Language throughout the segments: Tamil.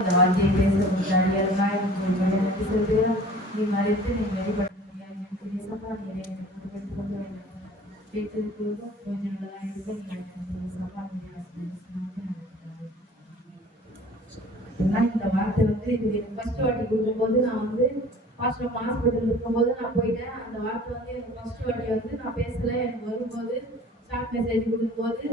இந்த வார்த்தையை பேசுறதுக்கு அடியாருமாய் எனக்கு சொல்லுறா நீ மறைத்து நீ வெளிப்படுத்த முடியாது எனக்கு தேசப்பா நீ எனக்கு எடுத்துக்கொண்டு வேண்டும் பேசுறதுக்கு கொஞ்சம் நல்லதா இருக்கும் நீ எனக்கு சப்பா இந்த வார்த்தை வந்து இது ஃபர்ஸ்ட் வாட்டி கொடுக்கும்போது நான் வந்து ஹாஸ்பிட்டல் இருக்கும்போது நான் போயிட்டேன். அந்த வார்த்தை வந்து எனக்கு ஃபர்ஸ்ட் வாட்டி வந்து நான் பேசல. எனக்கு வரும்போது ஷார்ட் மெசேஜ் கொடுக்கும்போது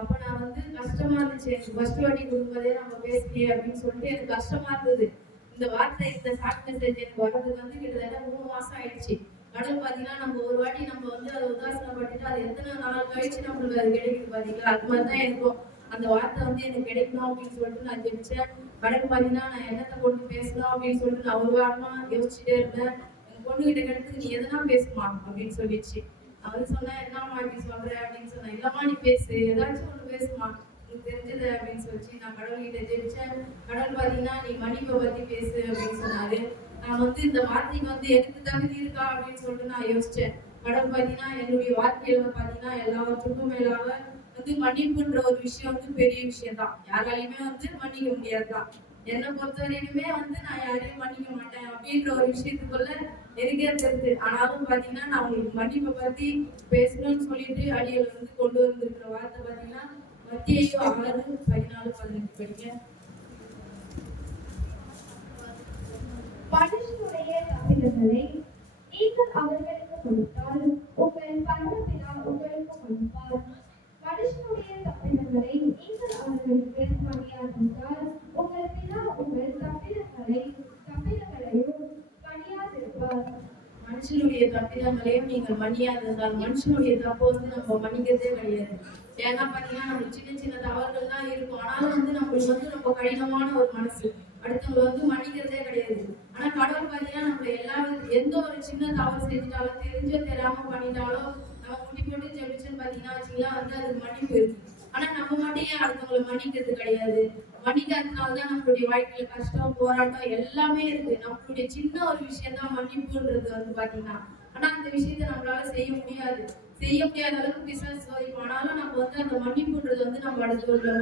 அப்போ நான் வந்து கஷ்டமா இருந்துச்சு. எனக்கு ஃபர்ஸ்ட் வாட்டி கொடுக்கும்போதே நம்ம பேசலையே அப்படின்னு சொல்லிட்டு எனக்கு கஷ்டமா இருந்தது. இந்த வார்த்தை இந்த ஷார்ட் மெசேஜ் எனக்கு வர்றதுக்கு வந்து கிட்டத்தட்ட 3 மாசம் ஆயிடுச்சு. கடவுள் பார்த்தீங்கன்னா நம்ம ஒரு வாட்டி நம்ம வந்து அதை உதாசனப்பட்டுட்டு அது எத்தனை நாள் கழிச்சு நம்மளுக்கு அது கிடைக்குது பார்த்தீங்களா? அது மாதிரி தான் இருக்கும். அந்த வார்த்தை வந்து எனக்கு கிடைக்கணும் அப்படின்னு சொல்லிட்டு நான் ஜெபிச்சேன். கடவுள் பார்த்தீங்கன்னா நான் என்னத்தை கொண்டு பேசணும் அப்படின்னு சொல்லிட்டு நான் ஒரு வாரமா யோசிச்சுட்டே இருந்தேன். என் பொண்ணுகிட்ட கிடைச்சது நீ எதனா பேசுமா அப்படின்னு சொல்லிடுச்சு. நான் வந்து சொன்னேன் என்னம்மா இப்படி சொல்றேன் அப்படின்னு சொன்னேன். இல்லம்மா நீ பேசு ஏதாச்சும் ஒன்று பேசுமா உனக்கு தெரிஞ்சது அப்படின்னு சொல்லிச்சு. நான் கடவுள்கிட்ட ஜெபிச்சேன். கடவுள் பார்த்தீங்கன்னா நீ மன்னிப்பை பத்தி பேசு அப்படின்னு சொன்னாரு. நான் வந்து இந்த வார்த்தைக்கு வந்து எனக்கு தகுதி இருக்கா அப்படின்னு சொல்லிட்டு நான் யோசிச்சேன். கடவுள் பார்த்தீங்கன்னா என்னுடைய வாழ்க்கையில பார்த்தீங்கன்னா எல்லாவற்றுக்கும் மேலாக வந்து மன்னிப்புன்ற ஒரு விஷயம் வந்து பெரிய விஷயம் தான். யாராலையுமே வந்து மன்னிக்க முடியாதுதான். என்னை பொறுத்தவரையிலுமே வந்து நான் யாரையும் மன்னிக்க மாட்டேன் அப்படின்ற ஒரு விஷயத்துக்குள்ள எனக்கே தெரியுது. ஆனாலும் பாத்தீங்கன்னா நான் உங்களுக்கு மன்னிப்பை பத்தி பேசணும்னு சொல்லிட்டு அடியில் வந்து கொண்டு வந்திருக்கிற வார்த்தை பாத்தீங்கன்னா மத்திய 6:14-15 படிக்க. மனுஷனுடைய தப்பிதங்களை நீங்கள் அவர்களுக்கு கொடுத்தால் உங்கள் பரமபிதா உங்களுக்கு கொடுப்பார். மனுஷனுடைய தப்பிதங்களை நீங்கள் அவர்களுக்கு பணியாதிருந்தால் உங்கள் பிதா உங்கள் தப்பிதங்களையும் பணியாதிருப்பார். மனுஷனுடைய தப்பிதங்களையும் நீங்கள் மன்னியாதிருந்தால் மனுஷனுடைய தப்பு வந்து நம்ம மன்னிக்கிறதே கிடையாது. ஏன்னா பாத்தீங்கன்னா நம்ம சின்ன சின்ன தவறுகள் தான் இருக்கும். ஆனாலும் வந்து நம்மளுக்கு வந்து ரொம்ப கடினமான ஒரு மனசு. அடுத்தவங்க வந்து மன்னிக்கிறதே கிடையாது. ஆனா கடவுள் பாத்தீங்கன்னா நம்ம எந்த ஒரு சின்ன தவறு செஞ்சுட்டாலும் தெரிஞ்ச தெரியாம பண்ணிட்டாலும் நம்ம முட்டி போட்டு ஜெபிச்சுன்னு பாத்தீங்கன்னா வச்சுக்கலாம் வந்து அதுக்கு மன்னிப்பு இருக்கு. ஆனா நம்ம மட்டும் அடுத்தவங்களை மன்னிக்கிறது கிடையாது. மன்னிக்காததுனாலதான் நம்மளுடைய வாழ்க்கையில கஷ்டம் போராட்டம் எல்லாமே இருக்கு. நம்மளுடைய சின்ன ஒரு விஷயம் தான் மன்னிப்புன்றது வந்து பாத்தீங்கன்னா. ஆனா அந்த விஷயத்த நம்மளால செய்ய முடியாது அளவுக்கு பிசாசு சோதிக்கும். ஆனாலும் நம்ம வந்து அந்த மன்னிப்புன்றது வந்து நம்ம அடுத்தவர்களை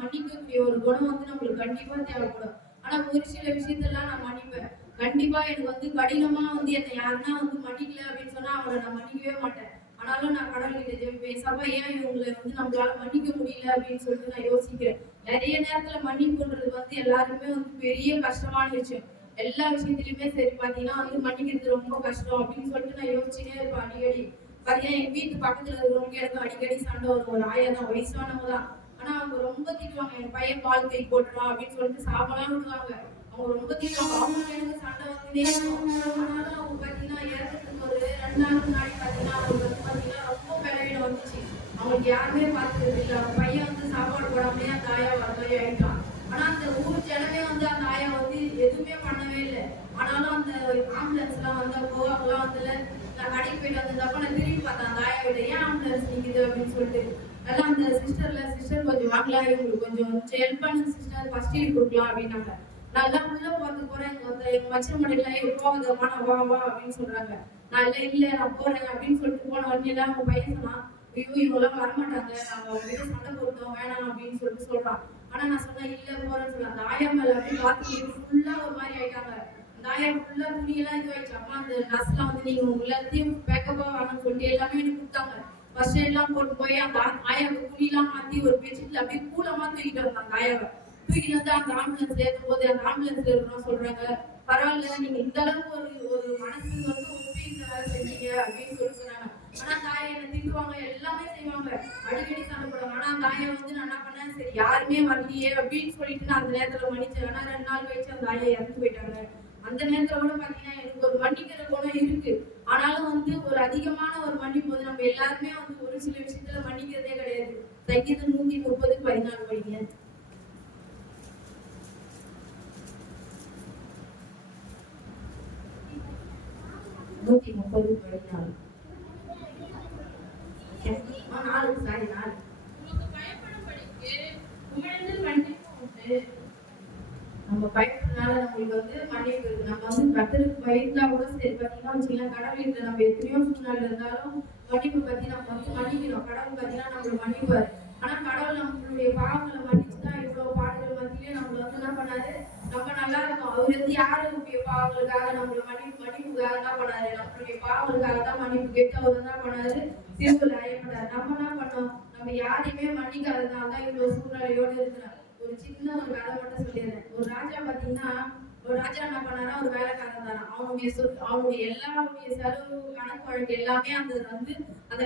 மன்னிக்கக்கூடிய ஒரு குணம் வந்து நம்மளுக்கு கண்டிப்பா தேவைப்படும். ஆனா ஒரு சில விஷயத்தெல்லாம் நான் மன்னிப்பேன். கண்டிப்பா எனக்கு வந்து கடினமா வந்து என்னை யாருன்னா வந்து மன்னிக்கல அப்படின்னு சொன்னா அவங்களை நான் மன்னிக்கவே மாட்டேன். ஆனாலும் நான் கடவுள்கிட்ட ஜெபிப்பேன். சபா ஏன் இவங்களை வந்து நம்மளால மன்னிக்க முடியல அப்படின்னு சொல்லிட்டு நான் யோசிக்கிறேன். நிறைய நேரத்துல மன்னிப்புன்றது வந்து எல்லாருக்குமே வந்து பெரிய கஷ்டமான விஷயம். எல்லா விஷயத்திலயுமே சரி பாத்தீங்கன்னா வந்து மன்னிக்கிறது ரொம்ப கஷ்டம் அப்படின்னு சொல்லிட்டு நான் யோசிச்சுட்டே இருப்பேன் அடிக்கடி. பாத்தீங்கன்னா எங்க வீட்டு பக்கத்துல இருக்கிறவங்க எனக்கு அடிக்கடி சண்டை வரும். ஒரு ஆயா தான் வயசானவங்க தான். ஆனா அவங்க ரொம்ப திட்டுவாங்க. என் பையன் பால் கை போட்டுறான் அப்படின்னு சொல்லிட்டு சாப்பிடலாம் விடுவாங்க. அவங்க ரொம்ப திட்டுவாங்க. அவங்க எனக்கு சண்டை வந்துட்டே இருக்கும். ஆனாலும் அவங்க பாத்தீங்கன்னா இறக்கிறதுக்கு ஒரு 2 நாள் முன்னாடி பாத்தீங்கன்னா அவங்க வந்து பாத்தீங்கன்னா ரொம்ப பலவீனம் வந்துச்சு. அவங்களுக்கு யாருமே பார்த்துக்கிறது இல்லை. அவங்க பையன் வந்து சாப்பாடு போடாமே அந்த ஆயா வரதாய் ஆயிட்டான். ஆனா அந்த ஊர் ஜனமே வந்து அந்த ஆயா வந்து எதுவுமே பண்ணவே இல்லை. ஆனாலும் அந்த ஆம்புலன்ஸ் எல்லாம் வந்தப்போ அவங்களாம் வந்து நான் கடைக்கு போயிட்டு வந்தப்ப நான் திரும்பி பார்த்தேன் அந்த ஆயா விட ஏன் ஆம்புலன்ஸ் நிக்குது அப்படின்னு சொல்லிட்டு. எல்லாம் அந்த சிஸ்டர் கொஞ்சம் வாங்கலாம் இவங்களுக்கு கொஞ்சம் ஹெல்ப் பண்ணுங்க சிஸ்டர் ஃபர்ஸ்ட் எய்ட் கொடுக்கலாம் அப்படின்னாங்க. நல்லா உள்ள போறேன் எங்க மச்ச மடையில போகாதமா நான் வா அப்படின்னு சொல்றாங்க. நான் இல்ல நான் போறேன் அப்படின்னு சொல்லிட்டு போன உடனே எல்லாம் அவங்க பையன் சொன்னான் ஐயோ இவங்கெல்லாம் வரமாட்டாங்க நாங்க அவங்க கிட்ட சண்டை போட்டோம் வேணாம் அப்படின்னு சொல்லிட்டு சொல்றான். ஆனா நான் சொன்னேன் இல்ல போறேன்னு சொல்ல அந்த ஆயா மேல அப்படின்னு பார்த்து ஃபுல்லா ஒரு மாதிரி ஆயிட்டாங்க. அந்த ஆயா ஃபுல்லா துணியெல்லாம் இதுவாயிடுச்சு. அம்மா அந்த நர்ஸ்லாம் வந்து நீங்க உங்க எல்லாத்தையும் பேக்கப்பா வாங்கன்னு சொல்லிட்டு எல்லாமே எனக்கு கொடுத்தாங்க. ஃபர்ஸ்ட் எல்லாம் போட்டு போய் அந்த ஆயாவுக்கு துணியெல்லாம் மாத்தி ஒரு பெட்ஷீட்ல அப்படியே கூலமா தூக்கிட்டு வந்தாங்க அந்த ஆயாவை. தூக்கிட்டு வந்து அந்த ஆம்புலன்ஸ்ல ஏற்றும் போது அந்த ஆம்புலன்ஸ்ல இருக்கிறோம் சொல்றாங்க பரவாயில்ல நீங்க இந்த அளவுக்கு ஒரு மனசு வந்து ஒப்பி இந்த வேலை செஞ்சீங்க அப்படின்னு சொன்னாங்க. ஆனா தாயை என்ன திட்டுவாங்க எல்லாமே செய்வாங்க அடிக்கடி சண்டை போடுவாங்க. ஆனா அந்த ஆயை வந்து நான் என்ன பண்ணேன் சரி யாருமே வரலையே அப்படின்னு சொல்லிட்டு நான் அந்த நேரத்துல மன்னிச்சேன். ஆனா 2 நாள் கழிச்சு அந்த ஆயை இறந்து போயிட்டாங்க. அந்த நேரத்துல கூட பாத்தீங்கன்னா எனக்கு ஒரு மன்னிக்கிற குணம் இருக்கு. ஆனாலும் வந்து ஒரு அதிகமான ஒரு மன்னிப்பு வந்து நம்ம எல்லாருமே வந்து ஒரு சில விஷயத்துல மன்னிக்கிறதே கிடையாது. சங்கீதம் 130:14 படிங்க. 130:14 நம்ம பயப்படுறதுனால நம்மளுக்கு வந்து மன்னிப்பு இருக்கு. நம்ம வந்து கத்தருக்கு பயந்தா கூட சரி பாத்தீங்கன்னா வச்சுக்கலாம் கடவுள் நம்ம எத்தனையோ சூழ்நிலை இருந்தாலும் மன்னிப்பு பத்தி நம்ம வந்து மன்னிக்கணும். கடவுள் பாத்தீங்கன்னா நம்மள மன்னிப்பாரு. ஆனா கடவுள் நம்மளுடைய பாவங்களை மன்னிச்சுதான் இவ்வளவு பாடுகள் மத்தியிலே நம்மள வந்து என்ன பண்ணாரு நல்லா இருக்கும். அவர் வந்து யாருடைய பாவங்களுக்காக நம்மள மன்னிப்புக்காக என்ன பண்ணாரு, நம்மளுடைய பாவங்களுக்காக தான் மன்னிப்பு கேட்டு அவர் என்ன பண்ணாரு, சிலுவையில அறையப்பட்டாரு. நம்ம என்ன பண்ணோம், நம்ம யாரையுமே மன்னிக்காததுனால தான் இவ்வளவு சூழ்நிலையோடு இருக்கிறோம். ஒரு சின்ன ஒரு கதை மட்டும் சொல்லிடுறேன். ஒரு ராஜா பாத்தீங்கன்னா, ஒரு ராஜா என்ன பண்ணாரா, ஒரு வேலைக்காரன் தானா, அவனுடைய எல்லாருடைய செலவு கணக்கு வழக்கு எல்லாமே அந்த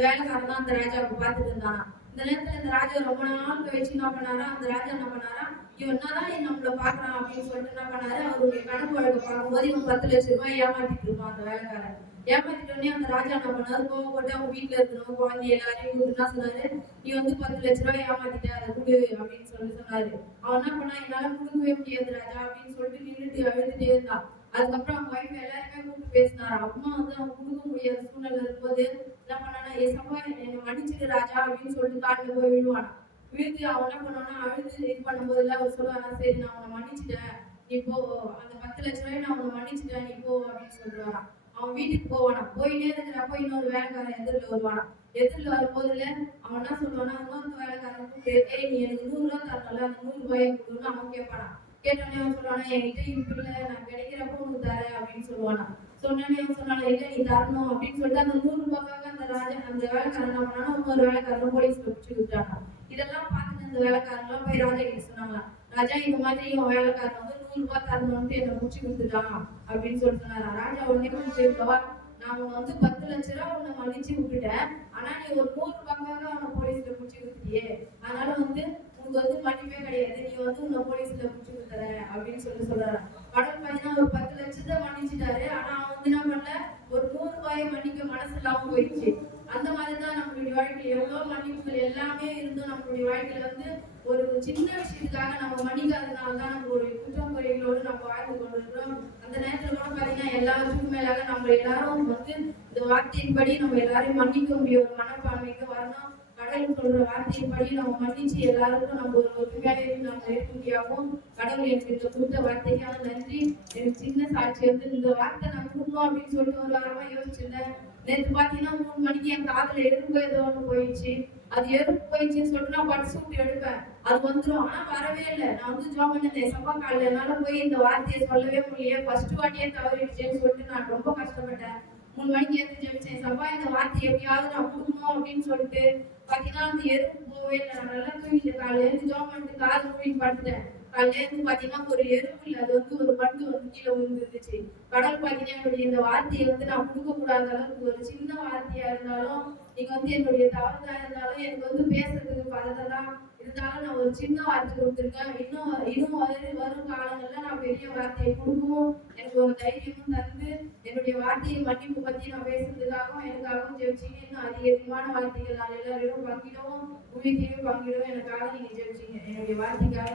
வேலைக்காரன் தான் அந்த ராஜாவுக்கு பார்த்துட்டு இருந்தானா. இந்த நேரத்துல இந்த ராஜா ரொம்ப நாள் கழிச்சு என்ன பண்ணாரா, அந்த ராஜா என்ன பண்ணாரா, இவன் என்னதான் நம்மள பாக்குறான் அப்படின்னு சொல்லிட்டு என்ன பண்ணாரு, அவருடைய கணக்கு வழக்கு பார்க்கும்போது இவன் 10 லட்சம் ரூபாய் ஏமாத்திட்டு இருப்பான் அந்த வேலைக்காரன். ஏமாத்திட்டோடனே அந்த ராஜா என்ன பண்ணாரு, கோவப்பட்டு அவங்க வீட்டுல இருக்கணும் குழந்தை எல்லாரையும் கூப்பிட்டு என்ன சொன்னாரு, நீ 10 லட்ச ரூபாய் ஏமாத்திட்ட, அதை கொடு அப்படின்னு சொன்னாரு. அவன் என்ன பண்ணா, என்னால கொடுக்கவே முடியாது ராஜா அப்படின்னு சொல்லிட்டு நின்றுட்டு அழுதுட்டே இருந்தான். அதுக்கப்புறம் அவங்க ஒய்ஃப் எல்லாருமே கூப்பிட்டு பேசினாரு. அம்மா அவங்க கொடுக்க முடியாத சூழ்நிலை இருக்கும்போது என்ன பண்ணானா, ஏசப்பா என்னை மன்னிச்சிடு ராஜா அப்படின்னு சொல்லிட்டு காட்டுல போய் விழுவானா. விழுந்து அவன் என்ன பண்ணுவானா, அழுது இது பண்ணும்போதெல்லாம் அவர் சொல்லுவானா, சரி நான் உன்னை மன்னிச்சிட்டேன், நீ போ, அந்த 10 லட்ச ரூபாய் நான் உன்னை மன்னிச்சிட்டேன், நீ போ அப்படின்னு சொல்லுவாராம். அவன் வீட்டுக்கு போவானா. போயிட்டே இருக்கிறப்ப இன்னொரு வேலைக்காரன் எதிரில் வருவானா. எதிரில் வரும்போதுல அவன் என்ன சொல்லுவானா, இன்னொரு வேலைக்காரன் கூப்பிட்டு, நீ எனக்கு 100 ரூபா தரல, அந்த 100 ரூபாயை கொடுன்னு அவன் கேட்பானா. கேட்டோடனே அவன் சொல்லுவானா, என்கிட்ட இப்ப இல்ல, நான் கிடைக்கிறப்ப உனக்கு தரேன் அப்படின்னு சொல்லுவானா. சொன்னோடனே அவன் சொன்னானா, இல்ல நீ தரணும் அப்படின்னு சொல்லிட்டு அந்த 100 ரூபாய்க்காக அந்த வேலைக்காரன் என்ன பண்ணானா, இன்னொரு வேலைக்காரன் போலீஸ்ல பிடிச்சு விட்டானா. இதெல்லாம் பார்த்துட்டு அந்த வேலைக்காரங்களாம் போய் ராஜா கிட்ட சொன்னாங்க, ராஜா இந்த மாதிரி இவன் வேலைக்காரன் 100 ரூபாய் தரணும்னு என்னை முடிச்சு கொடுத்துட்டான் அப்படின்னு சொல்லிட்டு சொன்னாரா. ராஜா உடனே கூப்பிட்டு, நான் உன்னை 10 லட்ச ரூபாய் உன்னை மன்னிச்சு விட்டுட்டேன், ஆனா நீ ஒரு 100 ரூபாய்க்காக அவனை போலீஸ்ல பிடிச்சு கொடுத்துட்டியே, அதனால உனக்கு மன்னிப்பே கிடையாது, நீ உன்னை போலீஸ்ல பிடிச்சு கொடுத்துற அப்படின்னு சொல்றாரு. கடவுள் பாத்தீங்கன்னா ஒரு 10 லட்சத்தை மன்னிச்சுட்டாரு, ஆனா அவன் என்ன பண்ணல, ஒரு 100 ரூபாயை மன்னிக்க மனசு இல்லாம போயிடுச்சு. அந்த மாதிரிதான் நம்மளுடைய வாழ்க்கையில எவ்வளவு மன்னிப்புகள் எல்லாமே இருந்தும் நம்மளுடைய வாழ்க்கையில ஒரு சின்ன விஷயத்துக்காக நம்ம மன்னிக்காததுனாலதான் நம்மளுடைய குற்றம் குறைகளோடு நம்ம வாழ்ந்து கொண்டிருக்கிறோம். அந்த நேரத்துல கூட பாத்தீங்கன்னா எல்லாத்துக்கும் மேலாக நம்ம எல்லாரும் இந்த வார்த்தையின்படி நம்ம எல்லாரையும் மன்னிக்க முடிய ஒரு மனப்பான்மைக்கு வரணும். கடவுள் சொல்ற வார்த்தையின்படி நம்ம மன்னிச்சு எல்லாருக்கும் நம்ம ஒரு ஒற்றுமையாக நம்ம இருக்க முடியாமல் கடவுள் எனக்கு இந்த கொடுத்த வார்த்தைக்காக நன்றி. எனக்கு சின்ன சாட்சி இந்த வார்த்தை நான் கொடுக்கணும் அப்படின்னு சொல்லிட்டு ஒரு வாரமா யோசிச்சிருந்தேன். நேற்று பாத்தீங்கன்னா 3 மணிக்கு என் காதுல எறும்பு ஏதோ ஒன்று போயிடுச்சு. அது எறும்பு போயிடுச்சுன்னு சொல்லிட்டு நான் பட்டு சூட்டு எடுப்பேன், அது வந்துடும். ஆனா வரவே இல்லை. நான் ஜாம் பண்ணேன், சப்பா காலில் என்னால போய் இந்த வார்த்தையை சொல்லவே முடியல, ஃபர்ஸ்ட் வாட்டியே தவறிடுச்சேன்னு சொல்லிட்டு நான் ரொம்ப கஷ்டப்பட்டேன். 3 மணிக்கு ஏற்றி ஜெபிச்சேன், சப்பா இந்த வார்த்தை எப்படியாவது நான் கொடுக்கணும் அப்படின்னு சொல்லிட்டு பாத்தீங்கன்னா அந்த எறும்பு போவே இல்லை. நான் நல்லா தூங்கிட்டேன். காலையில இருந்து ஜாம் பண்ணிட்டு காது மூடிட்டு படுத்துட்டேன். காலையில இருந்து பாத்தீங்கன்னா ஒரு எறும்பு இல்லை, அது ஒரு பண்டு கீழே விழுந்துருந்துச்சு. கடவுள் பாத்தீங்கன்னா என்னுடைய இந்த வார்த்தையை நான் கொடுக்க கூடாத அளவுக்கு ஒரு சின்ன வார்த்தையா இருந்தாலும் நீங்க என்னுடைய தவறுதா இருந்தாலும் எனக்கு பேசுறதுக்கு பததான் இருந்தாலும் நான் ஒரு சின்ன வார்த்தை கொடுத்துருக்கேன். இன்னும் வரும் காலங்கள்ல நான் பெரிய வார்த்தையை கொடுக்கவும் எனக்கு ஒரு தைரியமும் தந்து என்னுடைய வார்த்தையை மன்னிப்பு பத்தி நான் பேசுறதுக்காகவும் எனக்காகவும் ஜெபிச்சீங்க. இன்னும் அதிகமான வார்த்தைகள் நான் எல்லாரையும் பங்கிடவும் உயிர்த்தையும் பங்கிடவும் எனக்காக நீங்க ஜெபிச்சீங்க. என்னுடைய வார்த்தைக்காக